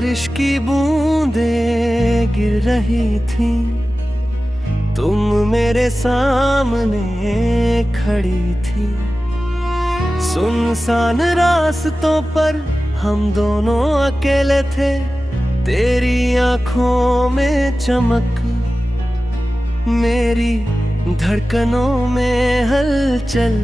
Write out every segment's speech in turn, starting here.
बारिश की बूंदें गिर रही थी, तुम मेरे सामने खड़ी थी। सुनसान रास्तों पर हम दोनों अकेले थे, तेरी आंखों में चमक, मेरी धड़कनों में हलचल।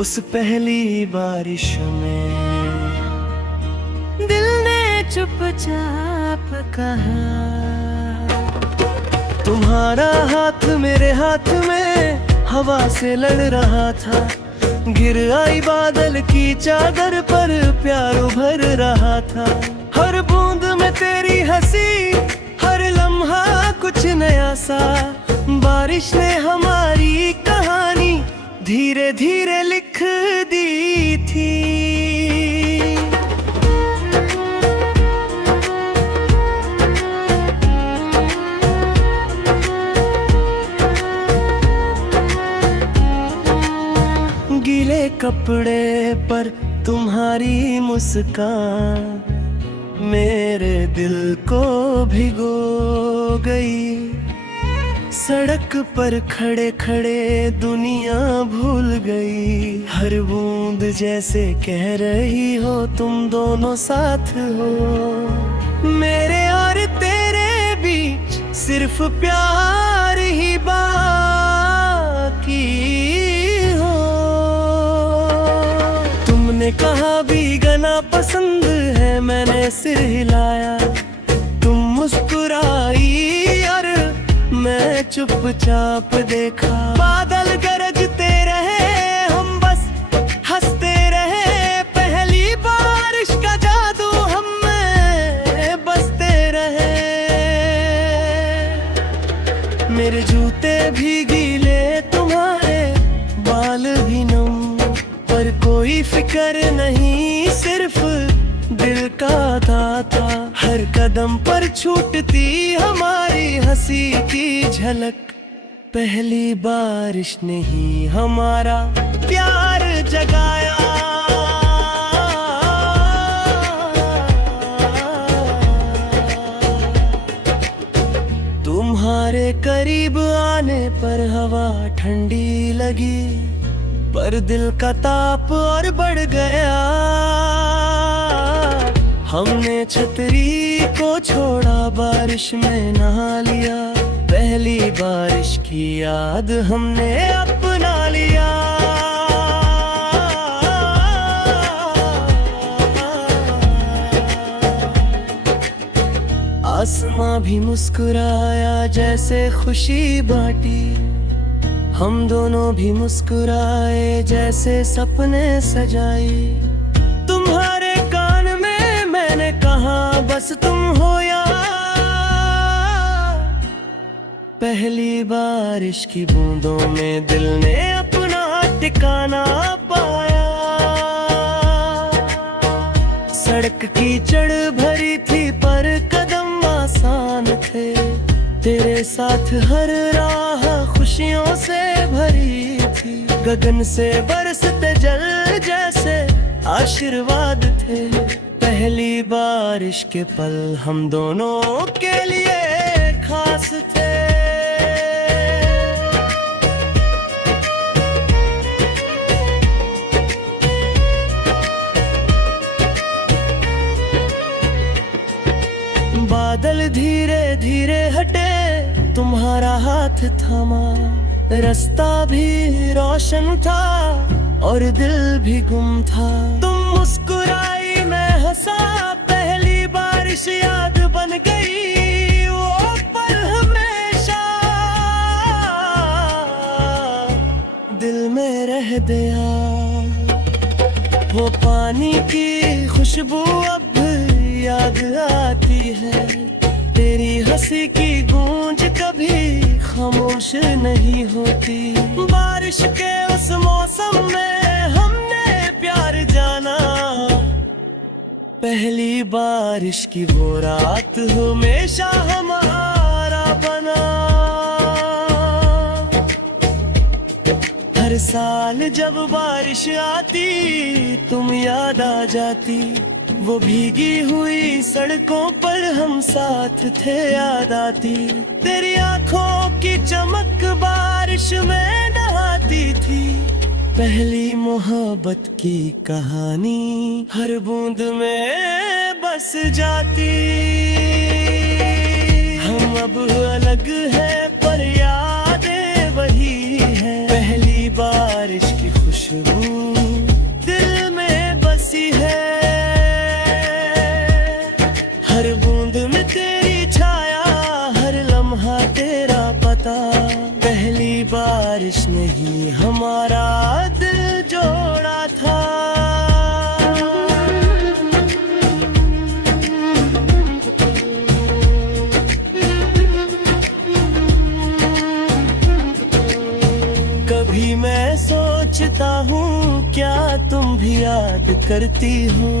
उस पहली बारिश में दिल ने चुपचाप कहा, तुम्हारा हाथ मेरे हाथ में हवा से लड़ रहा था। गिर आई बादल की चादर पर प्यार उभर रहा था। हर बूंद में तेरी हंसी, हर लम्हा कुछ नया सा। बारिश ने हमारी कहानी धीरे धीरे लिख दी थी। गीले कपड़े पर तुम्हारी मुस्कान मेरे दिल को भिगो गई। सड़क पर खड़े खड़े दुनिया भूल गई। हर बूंद जैसे कह रही हो तुम दोनों साथ हो। मेरे और तेरे बीच सिर्फ प्यार ही बाकी हो। तुमने कहा भीगना पसंद है, मैंने सिर हिलाया। तुम मुस्कुराई और मैं चुपचाप देखा। बादल गरजते रहे, हम बस हंसते रहे। पहली बारिश का जादू हम में बसते रहे। मेरे जूते भी गीले, तुम्हारे बाल भी नम, पर कोई फिक्र नहीं, सिर्फ दिल का था। हर कदम पर छूटती हमारी हंसी की झलक। पहली बारिश ने ही हमारा प्यार जगाया। तुम्हारे करीब आने पर हवा ठंडी लगी, पर दिल का ताप और बढ़ गया। हमने छतरी को छोड़ा, बारिश में नहा लिया। पहली बारिश की याद हमने अपना लिया। आसमां भी मुस्कुराया, जैसे खुशी बांटी। हम दोनों भी मुस्कुराए, जैसे सपने सजाए। तुम्हारे कान में मैंने कहा बस तुम हो यार। पहली बारिश की बूंदों में दिल ने अपना ठिकाना पाया। सड़क कीचड़ भरी थी पर कदम आसान थे। तेरे साथ हर राह खुशियों से भरी थी। गगन से बरसते जल जैसे आशीर्वाद थे। पहली बारिश के पल हम दोनों के लिए खास थे। बादल धीरे धीरे हटे, तुम्हारा हाथ थामा। रास्ता भी रोशन था और दिल भी गुम था। तुम मुस्कुराई, मैं हंसा। पहली बारिश याद बन गई, वो पल हमेशा दिल में रह गया। वो पानी की खुशबू अब याद आती है। तेरी हंसी की गूंज कभी खामोश नहीं होती। बारिश के उस मौसम में हमने प्यार जाना। पहली बारिश की वो रात हमेशा हमारा बना। हर साल जब बारिश आती तुम याद आ जाती। वो भीगी हुई सड़कों पर हम साथ थे, याद आती तेरी आंखों की चमक बारिश में नहाती थी। पहली मोहब्बत की कहानी हर बूंद में बस जाती। हम अब अलग है पर यादें वही है, पहली बारिश की खुशबू दिल में बसी है। हर बूंद में तेरी छाया, हर लम्हा तेरा पता। पहली बारिश ने ही हमारा दिल जोड़ा था। कभी मैं सोचता हूँ क्या तुम भी याद करती हो,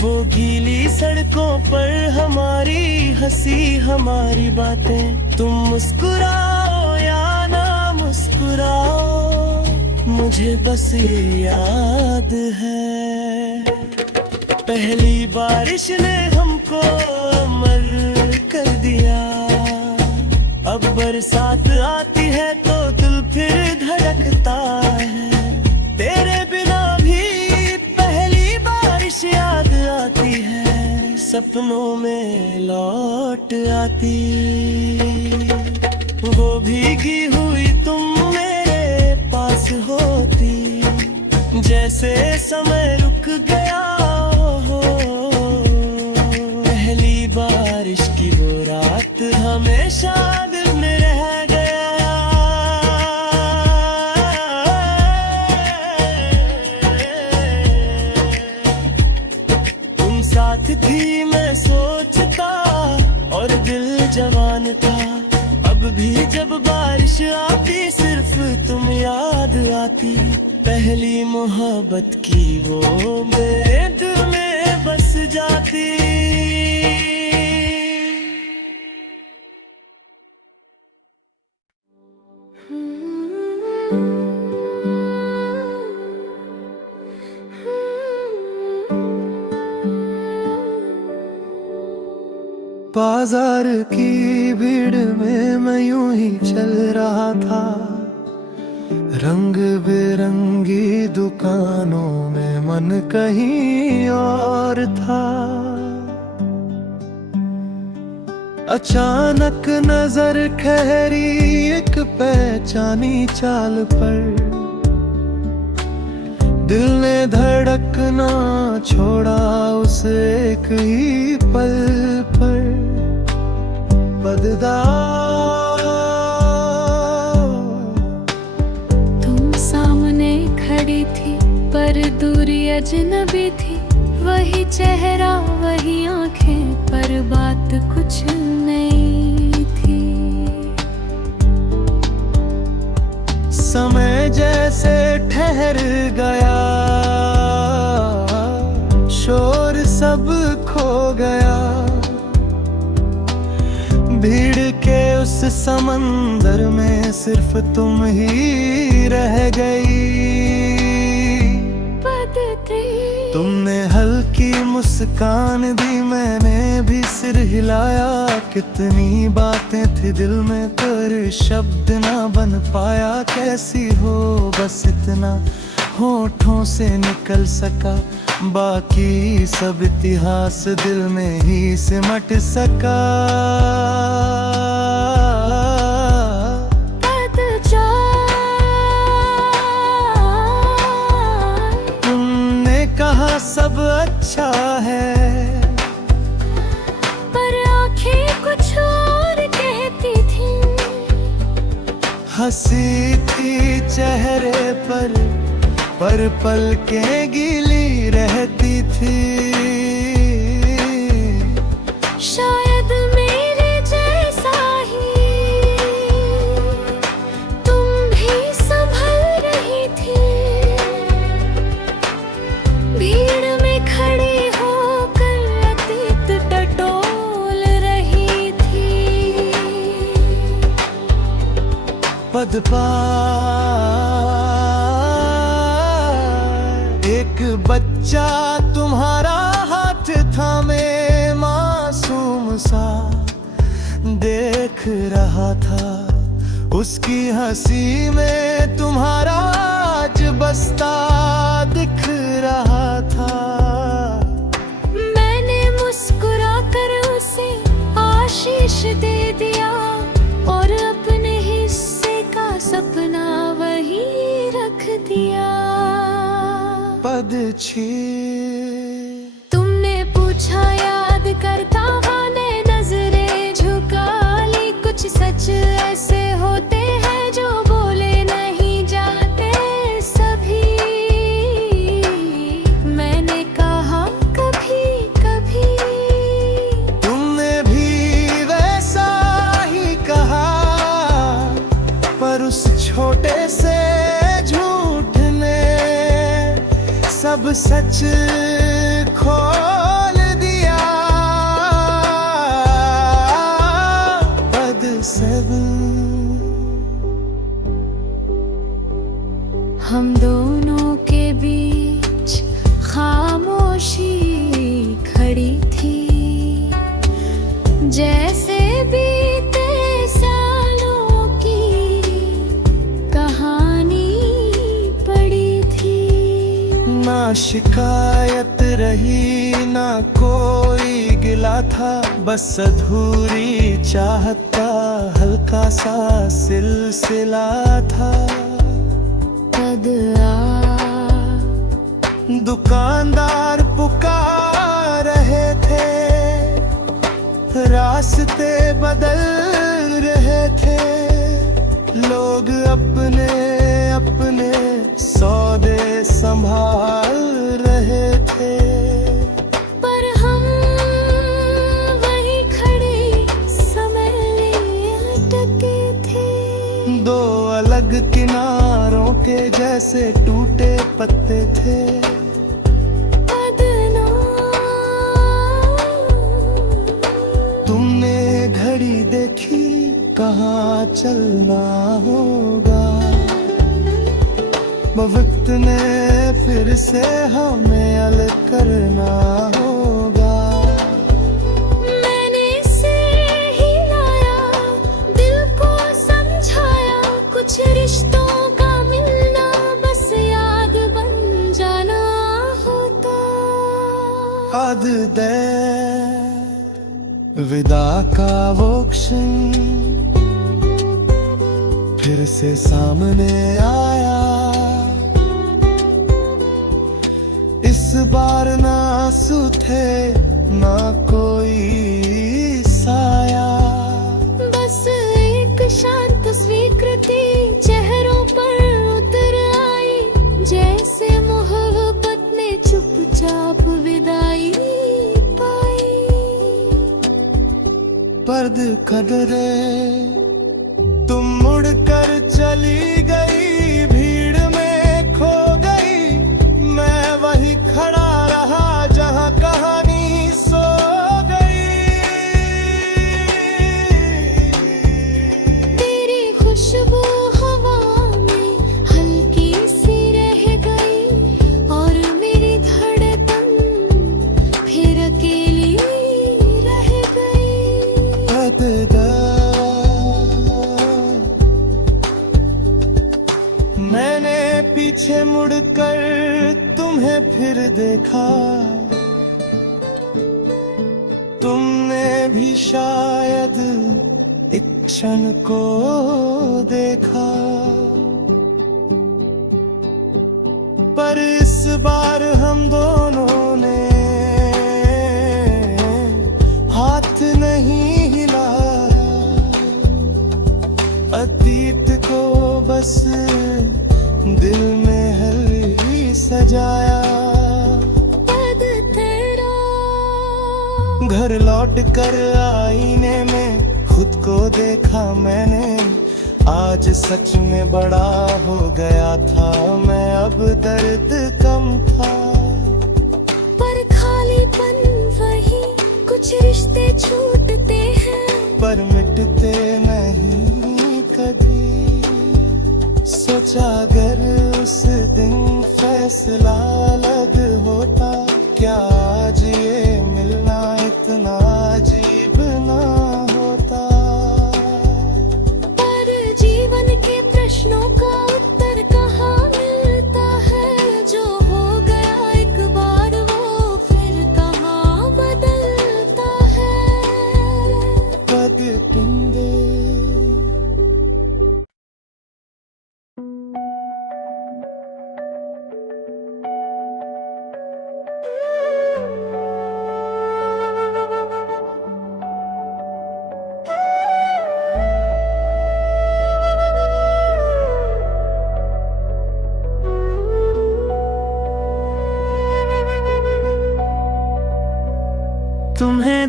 वो गीली सड़कों पर हमारी हंसी हमारी बातें। तुम मुस्कुराओ या ना मुस्कुराओ, मुझे बस ये याद है। पहली बारिश ने हमको अमर कर दिया। अब बरसात आती है तो दिल फिर धड़कता है। तेरे बिना भी पहली बारिश याद आती है, सपनों में लौट आती। वो भीगी हुई तुम मेरे पास होती, जैसे समय रुक गया हो। पहली बारिश की वो रात हमेशा दिल में रह गया। तुम साथ थी मैं सोचता और दिल जवान था। अब भी जब बारिश आती सिर्फ तुम याद आती। पहली मोहब्बत की वो मेरे दिल में बस जाती। बाजार की भीड़ में मैं यूं ही चल रहा था, रंग बिरंगी दुकानों में मन कहीं और था। अचानक नजर ठहरी एक पहचानी चाल पर, दिल ने धड़कना छोड़ा उस एक ही पल पर। तुम सामने खड़ी थी पर दूरी अजनबी थी। वही चेहरा वही आंखें पर बात कुछ नहीं थी। समय जैसे ठहर गया, शोर सब खो गया। भीड़ के उस समंदर में सिर्फ तुम ही रह गई। तुमने हल्की मुस्कान दी, मैंने भी सिर हिलाया। कितनी बातें थी दिल में पर शब्द ना बन पाया। कैसी हो बस इतना होठों से निकल सका, बाकी सब इतिहास दिल में ही सिमट सका। तुमने कहा सब अच्छा है, पर आंखें कुछ और कहती थी। हंसी थी चेहरे पर पलकें गीली रहती थी। शायद मेरे जैसा ही तुम भी संभल रही थी। भीड़ में खड़ी होकर अतीत टटोल रही थी। पद एक बच्चा तुम्हारा हाथ देख रहा था। उसकी हंसी में तुम्हारा आज बसता दिख रहा था। मैंने मुस्कुरा कर उसे आशीष दे दिया और अपने हिस्से का सपना वही रख दिया। पदछी तुमने पूछा याद करता मैंने नजरें झुका ली। कुछ सच ऐसे होते हैं जो बोले नहीं जाते सभी। मैंने कहा कभी कभी। तुमने भी वैसा ही कहा, पर उस छोटे से झूठ ने सब सच खोल दिया। हम दोनों के बीच खामोशी खड़ी थी, जैसे बीते सालों की कहानी पड़ी थी। ना शिकायत रही ना कोई गिला था, बस अधूरी चाहत का हल्का सा सिलसिला था। पद आ दुकानदार पुकार रहे थे, रास्ते बदल रहे थे, लोग अपने अपने सौदे संभाल रहे थे। पर हम वहीं खड़े समय लिए अटके थे। दो अलग किनारों के जैसे टूटे पत्ते थे। तुमने घड़ी देखी कहाँ चलना होगा, वक्त ने फिर से हमें अलग करना होगा। मैंने इसे हिलाया, दिल को समझाया, कुछ रिश्तों का मिलना बस याद बन जाना होता। हद दे विदा का वो क्षण फिर से सामने आया। इस बार ना आंसू थे ना कोई साया, बस एक शांत स्वीकृति चेहरों पर उतर आई, जैसे मोहब्बत ने चुपचाप विदाई पाई। पर्द कदरे तुम मुड़कर चली गई, भीड़ में खो गई, मैं वही खड़ा रहा जहां कहानी सो गई। तेरी खुशबू हवा में हल्की सी रह गई और मेरी धड़कन फिर अकेली रह गई। मैंने पीछे मुड़कर तुम्हें फिर देखा, तुमने भी शायद एक क्षण को देखा, पर इस बार हम दोनों ने हाथ नहीं हिलाया, अतीत को बस दिल में हल्की सजाया। पद तेरा घर लौट कर आईने में खुद को देखा मैंने, आज सच में बड़ा हो गया था मैं, अब दर्द कम था। पर खालीपन वही, कुछ रिश्ते छूटते हैं पर मिटते नहीं कभी। सोचा अगर उस दिन फैसला अलग होता, क्या आज ये मिलना इतना अजीब ना होता।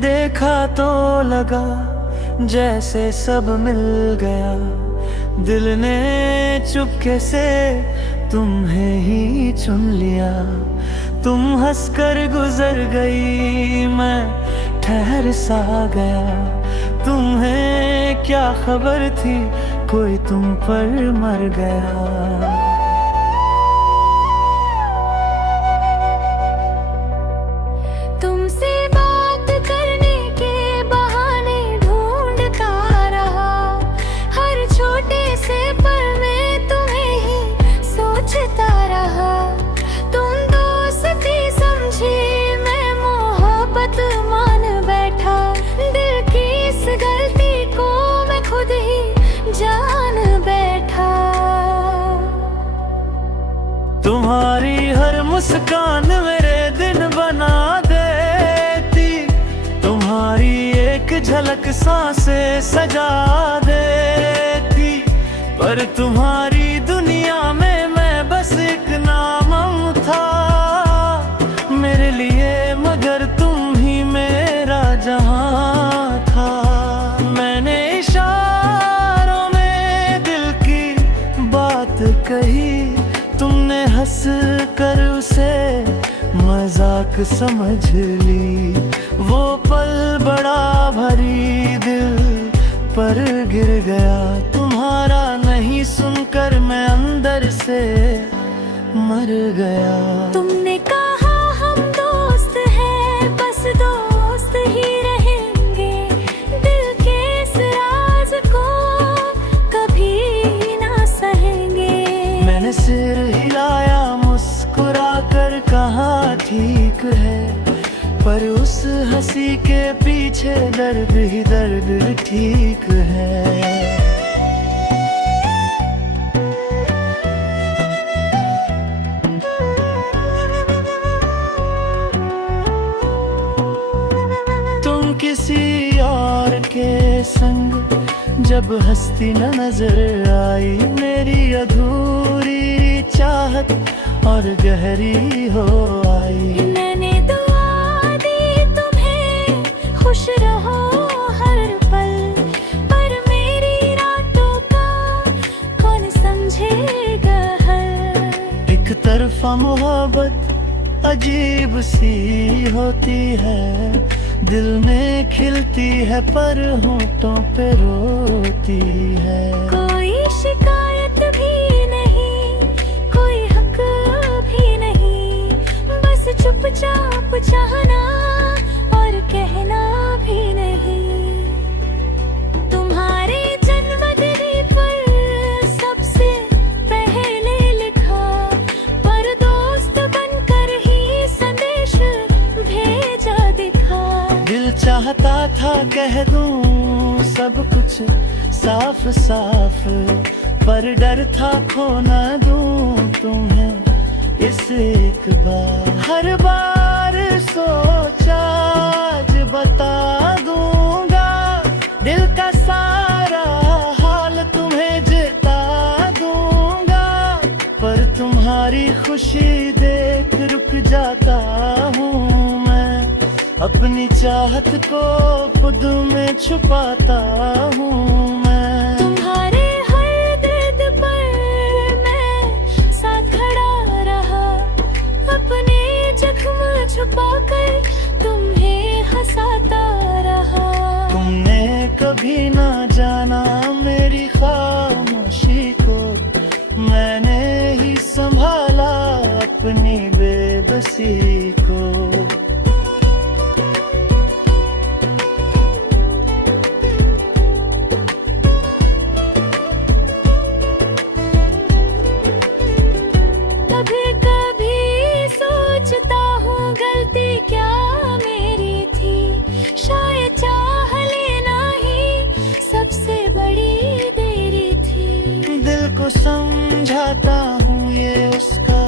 देखा तो लगा जैसे सब मिल गया, दिल ने चुपके से तुम्हें ही चुन लिया। तुम हंसकर गुजर गई, मैं ठहर सा गया। तुम्हें क्या खबर थी कोई तुम पर मर गया। तुमसे बात करने के बहाने ढूंढता रहा, हर छोटे से पल में तुम्हें ही सोचता रहा। तुम दोस्ती समझी, मैं मोहब्बत मान बैठा। दिल की इस गलती को मैं खुद ही जान बैठा। तुम्हारी हर मुस्कान मेरे दिन बना देती, तुम्हारी एक झलक सांसें सजा देती। पर तुम्हारी दुनिया में मैं बस एक नाम था मेरे लिए, मगर तुम ही मेरा जहां था। मैंने इशारों में दिल की बात कही, तुमने हंस कर उसे मजाक समझ ली। वो पल बड़ा भारी दिल पर गिर गया, तुम्हारा नहीं सुनकर मैं अंदर से मर गया। तुमने कहा हम दोस्त हैं, बस दोस्त ही रहेंगे। दिल के इस राज को कभी ना सहेंगे। मैंने सिर हिलाया, मुस्कुरा कर कहा ठीक है, पर उस हंसी के पीछे दर्द ही दर्द ठीक है। तुम किसी और के संग जब हंसती न नजर आई, मेरी अधूरी चाहत और गहरी हो आई। मैंने दुआ दी तुम्हें, खुश रहो हर पल, पर मेरी रातों का कौन समझेगा हल। एक तरफा मोहब्बत अजीब सी होती है, दिल में खिलती है पर होठों पे रोती है। कोई शिकायत भी नहीं, कोई हक भी नहीं, बस चुपचाप चाहना और कहना भी नहीं। तुम्हारे जन्मदिन पर सबसे पहले लिखा, पर दोस्त बनकर ही संदेश भेजा दिखा। दिल चाहता था कह दूं सब कुछ साफ साफ, पर डर था खो ना दूं तुम्हें इस एक बार। हर बार सोचा आज बता दूंगा, दिल का सारा हाल तुम्हें जता दूंगा। पर तुम्हारी खुशी देख रुक जाता हूँ मैं, अपनी चाहत को खुद में छुपाता हूँ मैं। तुम्हारे हर दर्द पर मैं साथ खड़ा रहा, अपने जख्म छुपाकर तुम्हें हंसाता रहा। तुमने कभी ना जाना मेरी खामोशी को, मैंने ही संभाला अपनी बेबसी को। कभी कभी सोचता हूँ गलती क्या मेरी थी, शायद चाह लेना ही सबसे बड़ी देरी थी। दिल को समझाता हूँ ये उसका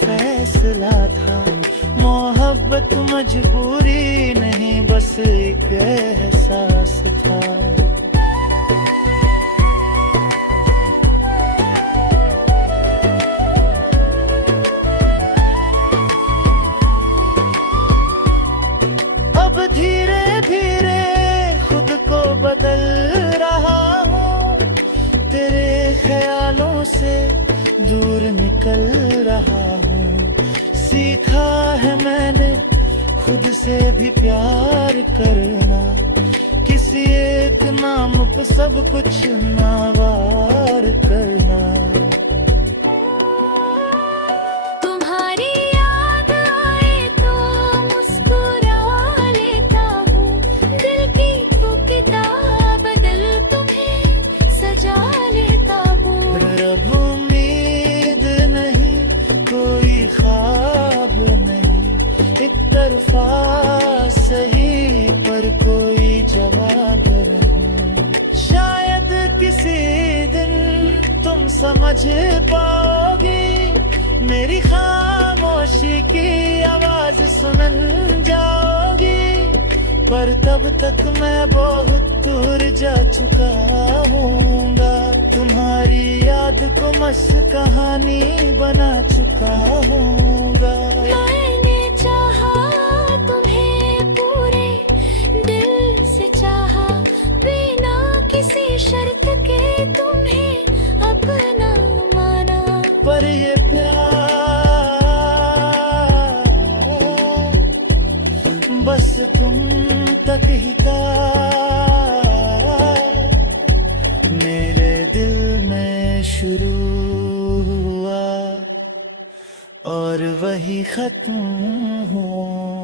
फैसला था, मोहब्बत मजबूरी नहीं बस एक एहसास था। अब धीरे से दूर निकल रहा हूँ। सीखा है मैंने खुद से भी प्यार करना, किसी एक नाम पे सब कुछ नावार करना। तुम्हारी याद आए तो मुस्कुरा लेता हूँ, दिल की तो किताब बदल तुम्हें सजा लेता हूँ। रब उम्मीद नहीं, कोई ख्वाब नहीं, एक तरफा सही पर कोई जवाब नहीं। शायद किसी दिन तुम समझ पाओगी, मेरी खामोशी की आवाज सुन जाओगी, पर तब तक मैं बहुत दूर जा चुका हूँगा। तुम्हारी याद को मस्त कहानी बना चुका हूँगा। मैंने चाहा तुम्हें पूरे दिल से चाहा, बिना किसी शर्त के तुम्हें अपना माना। पर ये प्यार बस तुम तक ही था, मेरे दिल में शुरू हुआ और वही खत्म हुआ।